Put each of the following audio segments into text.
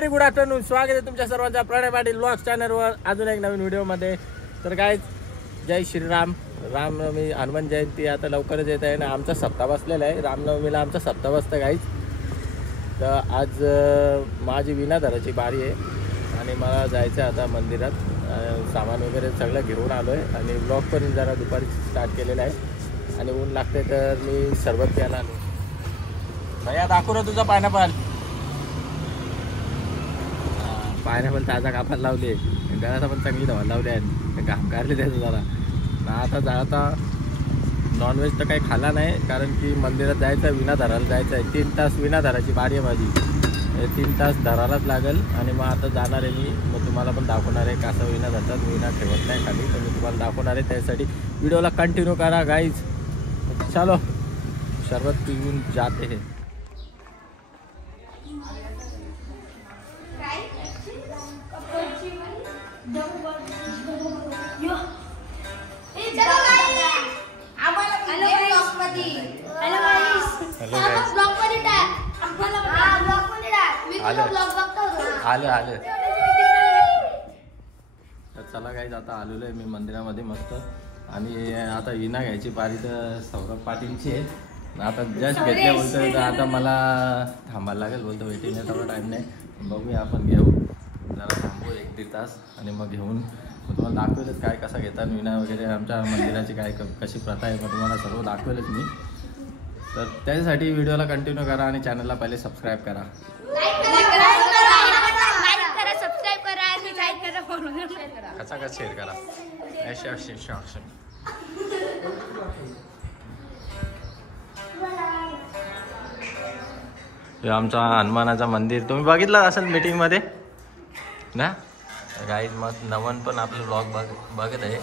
Very good afternoon. स्वागत आहे तुमच्या सर्वांच्या प्रणय पाटील व्लॉग्स चॅनलवर अजून एक नवीन व्हिडिओमध्ये. तर काय जय श्रीराम. रामनवमी हनुमान जयंती आता लवकरच येत आहे ना. आमचा सप्ताह बसलेला आहे. रामनवमीला आमचा सप्ताह बसतं गाईच. तर आज माझी विणाधराची बारी आहे आणि मला जायचं आहे आता मंदिरात. सामान वगैरे सगळं घेऊन आलो आहे आणि ब्लॉग पण जरा दुपारी स्टार्ट केलेला आहे आणि ऊन लागते तर मी सरबत प्यायला आलो. भैया दाखव ना तुझा पायनॅपल. पायनॅपल ताजा कापायला लावले. घरात पण चांगली धावायला लावली आहे. घाम काढले त्याचं जरा ना. आता नॉनव्हेज तर काही खाल्ला नाही कारण की मंदिरात जायचं, विणाधराला जायचं आहे. 3 तास विणाधराची बारी आहे माझी. 3 तास धरायलाच लागेल आणि मग आता जाणार आहे मी. मग तुम्हाला पण दाखवणार आहे कसं विणा जातात. विणा ठेवत नाही खाली तर मी तुम्हाला दाखवणार आहे. त्यासाठी व्हिडिओला कंटिन्यू करा गाईज. चलो शरबत पिऊन जाते हैं. आलं तर चला काही आता आलेलो आहे मी मंदिरामध्ये मस्त. आणि आता विणा घ्यायची बारी तर सौरभ पाटीलची आहे. आता जस्ट घेतले बोलतो आता मला थांबायला लागेल बोलतो. वेटिंग आहे तेवढा टाईम नाही. बघूया आपण घेऊ जरा थांबू 1-1.5 तास आणि मग घेऊन मग तुम्हाला दाखवेलच काय कसा घेतात विणा वगैरे. आमच्या मंदिराची काय कशी प्रथा आहे मग तुम्हाला सर्व दाखवेलच मी. तर त्याच्यासाठी व्हिडिओला कंटिन्यू करा आणि चॅनलला पहिले सबस्क्राईब करा. कसा कसा शेअर करा. हे आमचा हनुमानाचा मंदिर तुम्ही बघितलं असेल मीटिंगमध्ये ना. गाईज मग नवन पण आपलं ब्लॉग बघत आहे.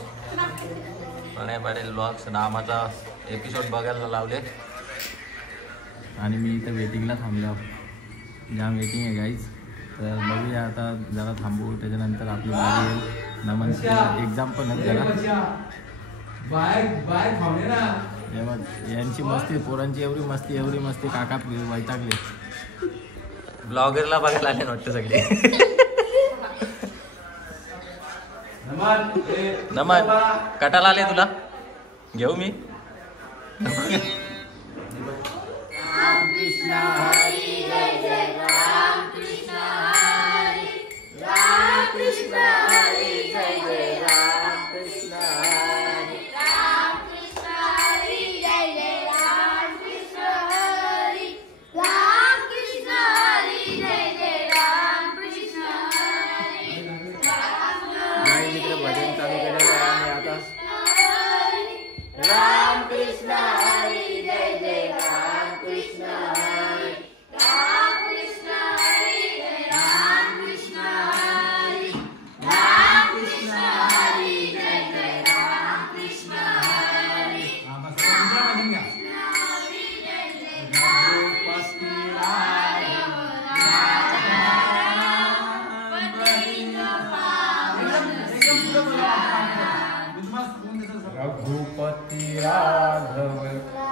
प्रणय पाटील ब्लॉग्स रामाचा एपिसोड बघायला लावले आणि मी इथं वेटिंगला थांबलो. जाम वेटिंग आहे गाईज. तर बघूया आता जरा थांबू त्याच्यानंतर आपली बारी येईल. नमन एक्झाम पण आहे जरा. यांची मस्ती पोरांची एवढी मस्ती काका वैतागले. ब्लॉगरला बघायला आले वाटतं सगळे. नमन कटाला आले तुला घेऊ मी. रघुपति राघव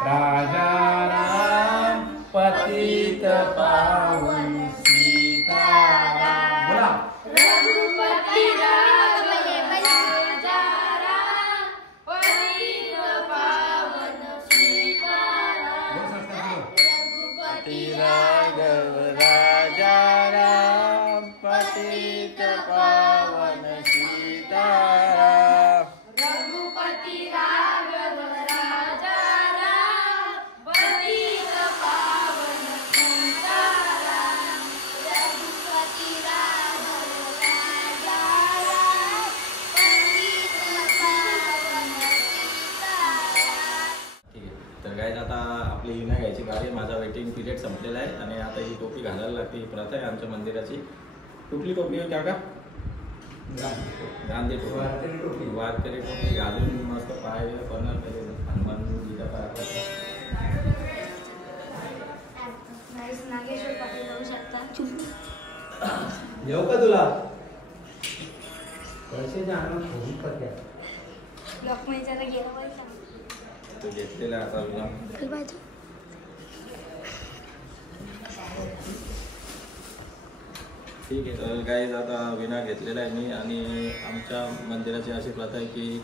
राजा राम पतित पावन सीताराम. बोला रघुपति राघव राजा राम पतित पावन सीताराम. रघुपति राघव राजा राम पतित पावन सीताराम. रघुपति राघव राजा राम पतित पावन सीताराम. रघुपति राघव राजा राम पतित पावन सीताराम. ठीक आहे. तर काय आता आपली विणा घ्यायची बारी. माझा वेटिंग पिरियड संपलेला आहे आणि आता ही टोपी घालायला लागते. ही प्रथा आहे आमच्या मंदिराची. कुठली टोपी आहे काका? गांधी टोपी. वारकरी टोपी घालून मस्त पाय करणार पाहिजे. हनुमानजीचा पाय नागेश्वर पाटील जाऊ शकता. येऊ का तुला पैसे जाणून फोन करते. ब्लॉक मध्ये जरा गेला पाहिजे. तो घेतलेला आता ठीक आहे. तर गाईज आता विना घेतलेला आहे मी आणि आमच्या मंदिराची अशी प्रथा आहे की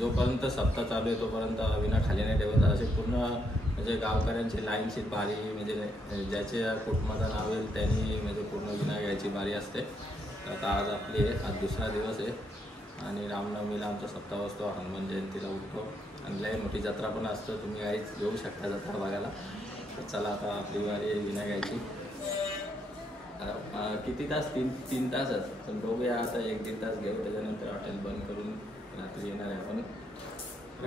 जोपर्यंत सप्ताह चालू आहे तोपर्यंत विना खाली नाही ठेवत. असे पूर्ण म्हणजे गावकऱ्यांची लाईनची बारी म्हणजे ज्याच्या कुटुंबाचं नाव येईल त्यांनी म्हणजे पूर्ण विना घ्यायची बारी असते. आता आज आपली आहे, आज दुसरा दिवस आहे आणि रामनवमीला आमचा सप्ताह असतो, हनुमान जयंतीला उठतो आणि लय मोठी जत्रा पण असतं. तुम्ही गाईच येऊ शकता जत्रा बघायला. तर चला आता आपली बारी आहे विना घ्यायची. किती तास? तीन तासच, पण बघूया आता 1-1.5 तास घेऊ, त्याच्यानंतर हॉटेल बंद करून रात्री येणार आहे आपण.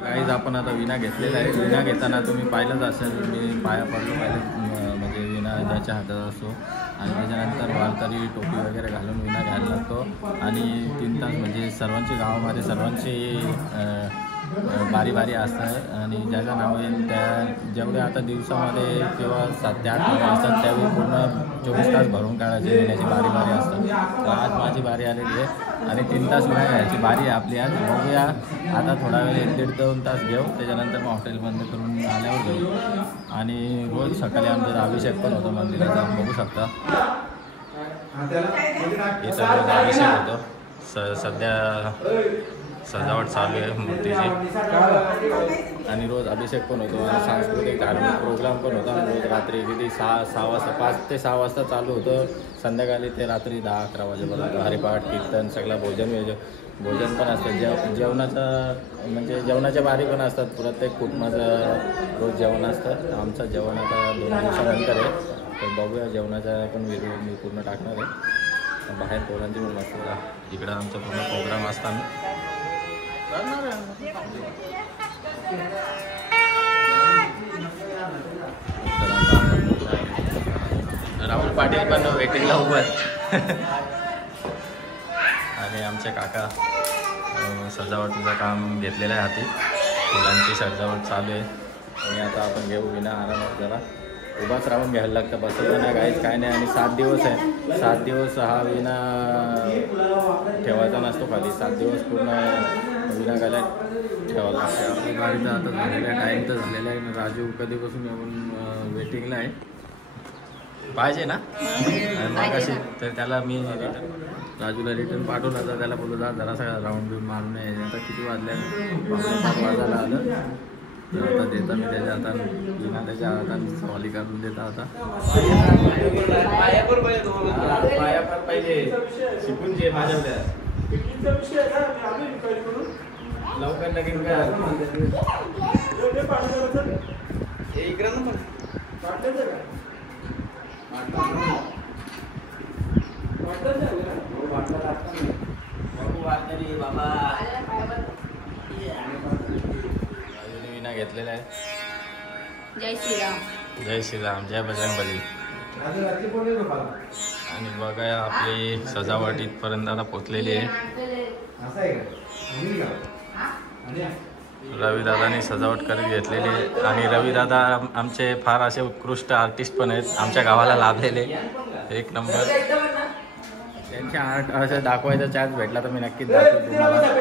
काहीच आपण आता विना घेतलेला आहे. विना घेताना तुम्ही पाहिलंच असेल, मी पाया पडलो पहिले म्हणजे विना ज्याच्या हातात असतो आणि त्याच्यानंतर वारकरी टोपी वगैरे घालून विना घ्यायला लागतो आणि 3 तास म्हणजे सर्वांची गावामध्ये सर्वांची बारी असतात आणि ज्याचं नाव येईल त्या जेवढे आता दिवसामध्ये किंवा 7 ते 8 महिने असतात त्यावेळी पूर्ण 24 तास भरून काढायचे येण्याची बारी असतात. तर आज माझी बारी आलेली आहे आणि 3 तास विना घ्यायची बारी आहे आपली आज. बघूया आता थोडा वेळ 1-1.5-2 तास घेऊ, त्याच्यानंतर मग हॉटेल बंद करून आल्यावर घेऊ. आणि रोज सकाळी आमचा अभिषेक पण होतो मंदिराचा, बघू शकता इथं रोज अभिषेक होतो. सध्या सजावट चालू आहे मूर्तीची आणि रोज अभिषेक पण होतो आणि सांस्कृतिक धार्मिक प्रोग्राम पण होता. रोज रात्री किती 6 वाजता 5 ते 6 वाजता चालू होतं, संध्याकाळी ते रात्री 10-11 वाजेपर्यंत हरिपाठ कीर्तन सगळं भोजन पण असतं. जेवणाचं म्हणजे जेवणाच्या बारी पण असतात. प्रत्येक कुटुंबाचं रोज जेवण असतं. आमचं जेवण आता 2 दिवसानंतर आहे, तर बघूया जेवणाचा पण व्हिडिओ मी पूर्ण टाकणार आहे. बाहेर पोरांची पण मस्त इकडं आमचा पूर्ण प्रोग्राम असताना राहुल पाटील पण वेटिंगला उभं आहेत आणि आमचे काका सजावटीचं काम घेतलेलं आहे हाती. फुलांची सजावट चालू आहे आणि आता आपण घेऊ विना आरामात. जरा उभाच राहून घ्यायला लागतं, बसलं नाही काहीच काय नाही. आणि 7 दिवस आहे, 7 दिवस हा विना ठेवायचा नसतो खाली. 7 दिवस पूर्ण विना घालायला ठेवायला लागतं. आपली गाडी तर आता झालेला आहे, टाईम तर झालेला आहे. राजू कधीपासून आपण वेटिंगला आहे पाहिजे ना. मग अशी तर त्याला मी राजूला रिटर्न पाठवला तर त्याला बोलू जा जरा सगळा राऊंड बिऊंड मारून आहे. आता किती वाजल्या? 7 वाजायला आलं. तर आता देता मी त्याच्या हातानं विना त्याच्या हातानं सवाली काढून देता. आता पाया पण पाहिजे शिकून जे माझ्या लवकर लगीन विना घेतलेला आहे. जय श्रीराम. जय श्रीराम, जय बजरंगबली. आणि बघा आपली सजावट इथपर्यंत आता पोचलेली आहे. रविदादांनी सजावट करत घेतलेली आहे आणि रविदादा आमचे फार असे उत्कृष्ट आर्टिस्ट पण आहेत, आमच्या गावाला लाभलेले 1 नंबर. त्यांचे आर्ट असं दाखवायचा चान्स भेटला तर मी नक्कीच दाखवेन तुम्हाला.